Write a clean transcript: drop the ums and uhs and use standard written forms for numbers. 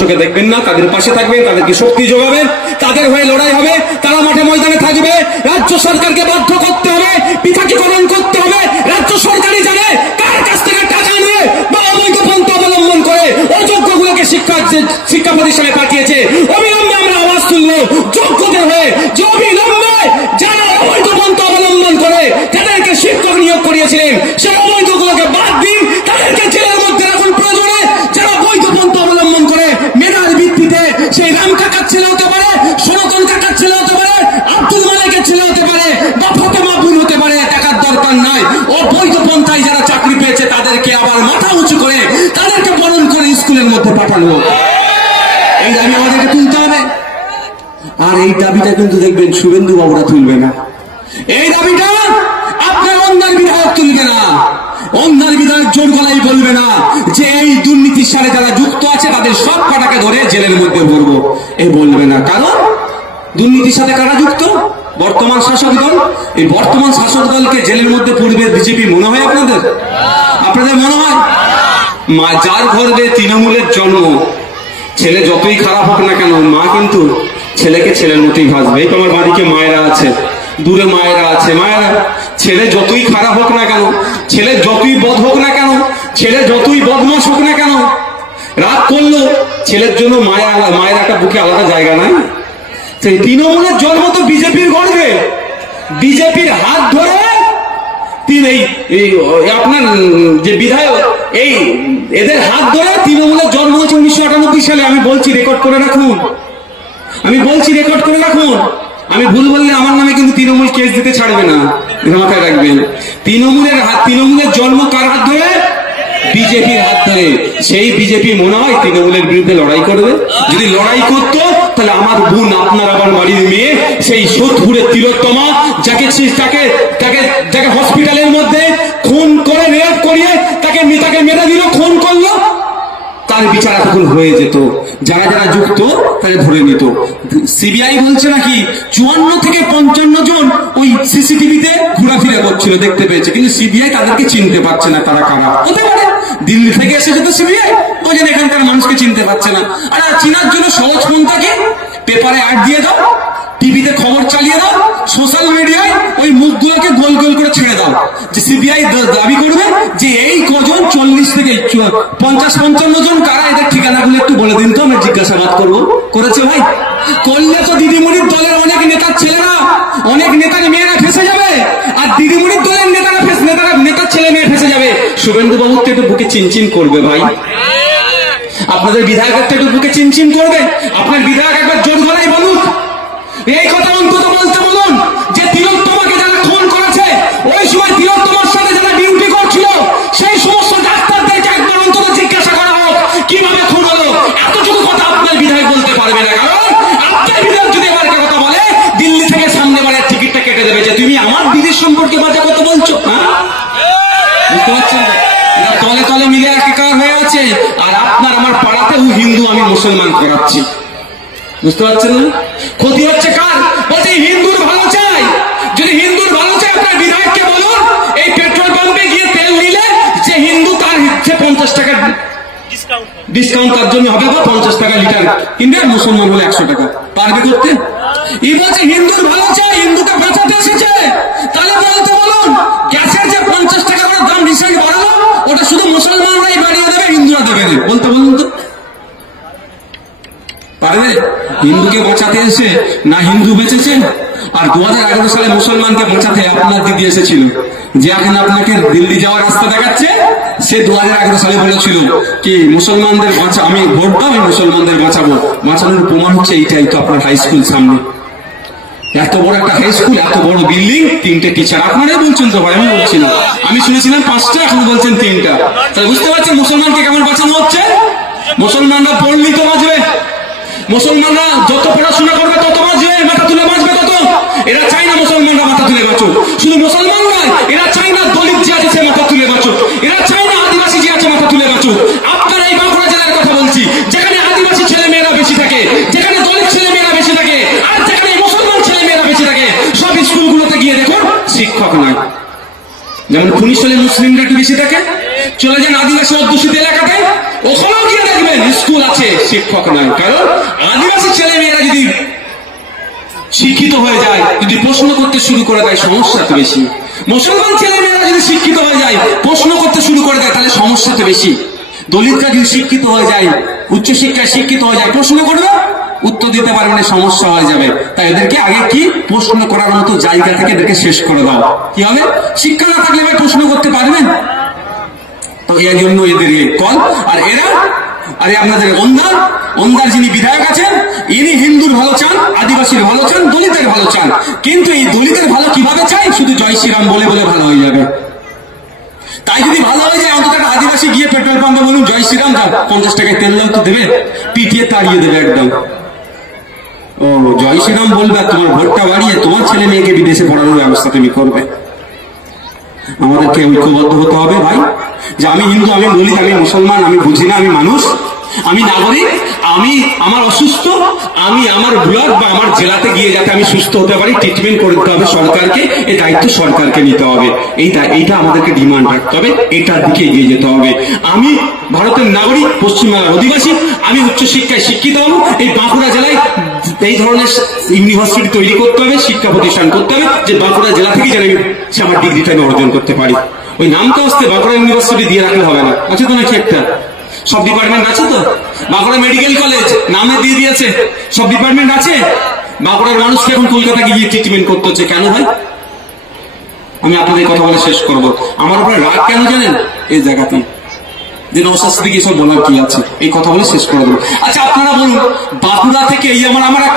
চোখে দেখবেন না, তাদের পাশে থাকবেন, তাদেরকে শক্তি যোগাবেন, তাদের হয়ে লড়াই হবে, তারা মাঠে ময়দানে থাকবে। রাজ্য সরকারকে বাধ্য করতে হবে, পৃথকীকরণ করতে হবে। রাজ্য সরকারই জানে কার কাছ থেকে টাকা নিয়ে বা অবৈধ পন্থা অবলম্বন করে অযোগ্যগুলোকে শিক্ষা প্রতিষ্ঠানে পাঠিয়েছে। অবিলম্বে আমরা আওয়াজ তুলব যোগ্যদের হয়ে, যে অবিলম্বে যারা অবৈধ পন্থা অবলম্বন করে তাদেরকে শিক্ষক নিয়োগ করিয়েছিলেন সেই অবৈধগুলোকে বাদ দিন, তাদেরকে জেলের মধ্যে রাখুন। প্রয়োজনে যারা অবৈধ পন্থা অবলম্বন করে মেধার ভিত্তিতে, সেই রাম কাকার ছেলে হতে পারে, সনাতন কাকার ছেলে হতে পারে, আব্দুল মালিকের ছেলে হতে পারে, বা ফতেমা বোন হতে পারে, টাকার দরকার নাই। অবৈধ পন্থায় যারা চাকরি পেয়েছে তাদেরকে আবার মাথা উঁচু করে তাদেরকে বরণ করে স্কুলের মধ্যে পাঠানো। এই দাবি আমাদেরকে তুলতে হবে। আর এই দাবিটা কিন্তু দেখবেন শুভেন্দু বাবুরা তুলবে না। এই দাবিটা আপনার অন্যান্য বিধায়ক তুলবে না, অন্যান্য বিধায়ক জোর গলায় বলবে না যে এই দুর্নীতির সাথে যারা যুক্ত আছে তাদের সব কটাকে ধরে জেলের মধ্যে ভরবো, এ বলবে না। কারণ দুর্নীতির সাথে কারা যুক্ত? বর্তমান শাসক দল। এই বর্তমান শাসক দলকে জেলের মধ্যে পূর্বে বিজেপি মনে হয় আপনাদের? আপনাদের মনে হয়? যার ঘরে তৃণমূলের জন্ম, ছেলে যতই খারাপ হোক না কেন মা কিন্তু ছেলেকে ছেলের মতোই ভাসবে। এই তো আমার বাড়িতে মায়েরা আছে, দূরে মায়েরা আছে, মায়েরা ছেলে যতই খারাপ হোক না কেন, ছেলে যতই বদ হোক না কেন, ছেলে যতই বদমাশ হোক না কেন, রাগ করলো ছেলের জন্য মায়ের একটা বুকে আলাদা জায়গা নাই। সেই তৃণমূলের জন্ম তো বিজেপির গর্বে, বিজেপির হাত ধরে আপনার যে বিধায়ক, এই এদের হাত ধরে তৃণমূলের জন্ম হয়েছে 1998 সালে। আমি বলছি রেকর্ড করে রাখুন, আমি বলছি রেকর্ড করে রাখুন। আমি ভুল বললে আমার নামে কিন্তু তৃণমূল কেস দিতে ছাড়বে না, মাথায় রাখবেন। তৃণমূলের জন্ম কার হাত ধরে? বিজেপির হাত ধরে। সেই বিজেপি মনে হয় তৃণমূলের বিরুদ্ধে লড়াই করবে? যদি লড়াই করতো তাহলে আমার বোন, আপনার আবার বাড়ির মেয়ে, সেই সোদপুরের তিলোত্তমা, যাকে হসপিটালের মধ্যে খুন করে রেপ করিয়ে তাকে মেরে দিল, খুন করলো, তার বিচার এখন হয়ে যেত। যারা যারা যুক্ত তাকে ধরে নিত। সিবিআই বলছে নাকি 54 থেকে 55 জন ওই সিসিটিভিতে ঘোরাফেরা করছিল, দেখতে পেয়েছে, কিন্তু সিবিআই তাদেরকে চিনতে পারছে না তারা কারা। হতে পারে দিল্লি থেকে এসেছে তো সিবিআই, ওই জন্য এখানকার মানুষকে চিনতে পারছে না। আর চিনার জন্য সহজ পন্থাকে পেপারে অ্যাড দিয়ে দাও, টিভিতে খবর চালিয়ে দাও, সোশ্যাল মিডিয়ায় ওই মুখগুলোকে গোল গোল করে ছেড়ে দাও, যে সিবিআই দাবি করবে যে এই কজন 40 থেকে 50-55 জন কারা, এদের ঠিকানাগুলো একটু বলে দিন তো, আমরা জিজ্ঞাসাবাদ করবো। করেছে ভাই? করলে তো দিদিমণির দলের অনেক নেতার ছেলেরা, অনেক নেতার মেয়েরা ফেসে যাবে, আর দিদিমণির দলের নেতার ছেলে মেয়ে ফেসে যাবে। শুভেন্দু বাবু তো একটু বুকে চিনচিন করবে ভাই, আপনাদের বিধায়ক একটু বুকে চিনচিন করবে। আপনার বিধায়ক একবার জোর গলায় বলুক, এই কথা অন্তত বলতে বলুন যে তিলোত্তমাকে যারা খুন করেছে, ওই সময় তিলোত্তমার সাথে যারা ডিউটি করছিল সেই সমস্ত ডাক্তারদেরকে একবার অন্তত জিজ্ঞাসা করা হোক কিভাবে খুন হলো। এতটুকু কথা আপনার বিধায়ক বলতে পারবে না, কারণ আপনার বিধায়ক যদি এবার কথা বলে দিল্লি থেকে সামনে বারের টিকিটটা কেটে দেবে, যে তুমি আমার দিদির সম্পর্কে বাজে কথা বলছো। হ্যাঁ, বুঝতে পারছেন? এরা তলে তলে মিলে একাকার হয়ে আছে। আর আপনার আমার পাড়াতেও হিন্দু আমি মুসলমান করাচ্ছি, বুঝতে পারছেন না? ক্ষতি হচ্ছে কার? বলছে হিন্দুর ভালো চাই। যদি হিন্দুর ভালো চাই আপনার বিধায়ককে বলুন এই পেট্রোল পাম্পে গিয়ে তেল দিলে যে হিন্দু তার হচ্ছে 50 টাকা ডিসকাউন্ট তার জন্য হবে, বা 50 টাকা লিটার কিনবে, মুসলমান হলে 100 টাকা। পারবে করতে? এই বলছে হিন্দুর ভালো চাই, হিন্দুকে বাঁচাতে এসেছে। তাহলে বলতে বলুন গ্যাসের যে 50 টাকা করে দাম রিসেন্ট বাড়ালো, ওটা শুধু মুসলমানরাই বাড়িয়ে দেবে, হিন্দুরা দেবে না। বলতে বলুন তো পারবে? হিন্দুকে বাঁচাতে এসে না হিন্দু বেঁচেছে। আর 2011 সালে মুসলমানকে বাঁচাতে আপনার দিদি এসেছিল, যে এখন আপনাকে দিল্লি যাওয়ার রাস্তা দেখাচ্ছে, সে 2011 সালে বলেছিল কি মুসলমানদের আমি ভোট দাও, আমি মুসলমানদের বাঁচাবো। বাঁচানোর প্রমাণ হচ্ছে এইটাই তো, আপনার হাই স্কুল সামনে এত বড় একটা হাই স্কুল, এত বড় বিল্ডিং, 3টে টিচার। আপনারাই বলছেন তো ভাই, আমি বলছি না। আমি শুনেছিলাম 5টা, এখন বলছেন 3টা। তাহলে বুঝতে পারছেন মুসলমানকে কেমন বাঁচানো হচ্ছে। মুসলমানরা পড়লেই তো বাঁচবে, মুসলমানরা যত পড়াশোনা করবে তত বাঁচবে, মাথা তুলে বাঁচবে তত। এরা চাই না মুসলমানরা মাথা তুলে বাঁচুক। শুধু মুসলমান নয়, এরা চাই না দলিত যে আছে সে মাথা তুলে বাঁচুক, এরা চাই না আদিবাসী যে আছে মাথা তুলে বাঁচুক। আপনার এই বাঁকুড়া জেলার কথা বলছি, যেখানে আদিবাসী ছেলে মেয়েরা বেশি থাকে, যেখানে দলিত ছেলে মেয়েরা বেশি থাকে, আর যেখানে মুসলমান ছেলে মেয়েরা বেশি থাকে, সব স্কুলগুলোতে গিয়ে দেখুন শিক্ষক নাই। যেমন খুনিশলে মুসলিমরা একটু বেশি থাকে, চলে যান আদিবাসী অধ্যুষিত এলাকাতে, ওখানেও গিয়ে দেখবেন স্কুল আছে আছে, শিক্ষক নয়। কারণ আদিবাসী ছেলে মেয়েরা যদি শিক্ষিত হয়ে যায়, যদি প্রশ্ন করতে শুরু করে দেয়, সমস্যা তো বেশি। মুসলমান ছেলে মেয়েরা যদি শিক্ষিত হয়ে যায়, প্রশ্ন করতে শুরু করে দেয়, তাহলে সমস্যা তো বেশি। দলিতরা যদি শিক্ষিত হয়ে যায়, উচ্চশিক্ষায় শিক্ষিত হয়ে যায়, প্রশ্ন করবে, উত্তর দিতে পারবে না, সমস্যা হয়ে যাবে। তাই এদেরকে আগে কি প্রশ্ন করার মতো জায়গা থেকে এদেরকে শেষ করে দাও। কি হবে? শিক্ষা না থাকলে ভাই প্রশ্ন করতে পারবেন? তো এর জন্য এদের কল। আর এরা, আরে আপনাদের ওন্দার যিনি বিধায়ক আছেন, ইনি হিন্দুর ভালো চান, আদিবাসীর ভালো চান, দলিতের ভালো চান। কিন্তু এই দলিতের ভালো কিভাবে চাই? শুধু জয় শ্রীরাম বলে বলে ভালো হয়ে যাবে। তাই যদি ভালো হয়ে যায়, অন্তত একটা আদিবাসী গিয়ে পেট্রোল পাম্পে বলুন জয় শ্রীরাম, 50 টাকায় তেল দাও তো দেবে, পিটিয়ে তাড়িয়ে দেবে একদম। ও জয় শ্রীরাম বলবে, তোমার ভোটটা বাড়িয়ে তোমার ছেলে মেয়েকে বিদেশে পড়ানোর ব্যবস্থা তুমি করবে। আমাদেরকে ঐক্যবদ্ধ হতে হবে ভাই, যে আমি হিন্দু, আমি দলিত, আমি মুসলমান, আমি বুঝি না, আমি মানুষ, আমি নাগরিক, আমি আমার অসুস্থ, আমি আমার ব্লক বা আমার জেলাতে গিয়ে যাতে আমি সুস্থ হতে পারি, ট্রিটমেন্ট করতে হবে সরকারকে, এই দায়িত্ব সরকারকে নিতে হবে। এইটা আমাদেরকে ডিমান্ড রাখতে হবে, এটার দিকে এগিয়ে যেতে হবে। আমি ভারতের নাগরিক, পশ্চিমবাংলার অধিবাসী, আমি উচ্চশিক্ষায় শিক্ষিত হব, এই বাঁকুড়া জেলায় এই ধরনের ইউনিভার্সিটি তৈরি করতে হবে, শিক্ষা প্রতিষ্ঠান করতে হবে, যে বাঁকুড়া জেলা থেকে যেন আমার ডিগ্রিটা আমি অর্জন করতে পারি। ওই নামটা আসতে বাঁকুড়া ইউনিভার্সিটি দিয়ে রাখলে হবে না। আছে তো নাকি একটা? সব ডিপার্টমেন্ট আছে তো? বাঁকুড়া মেডিকেল কলেজ নামে দিয়ে দিয়েছে, সব ডিপার্টমেন্ট আছে। বাঁকুড়ার মানুষকে এখন কলকাতা গিয়ে ট্রিটমেন্ট করতে হচ্ছে, কেন ভাই? আমি আপনাদের কথা বলে শেষ করব। আমার উপরে রাগ কেন জানেন? এই জায়গাতে যে নওশাদ সিদ্দিকী এসব বলার কি আছে, এই কথা বলে শেষ করে দেবো। আচ্ছা আপনারা বলুন, বাঁকুড়া থেকে এই আমার এক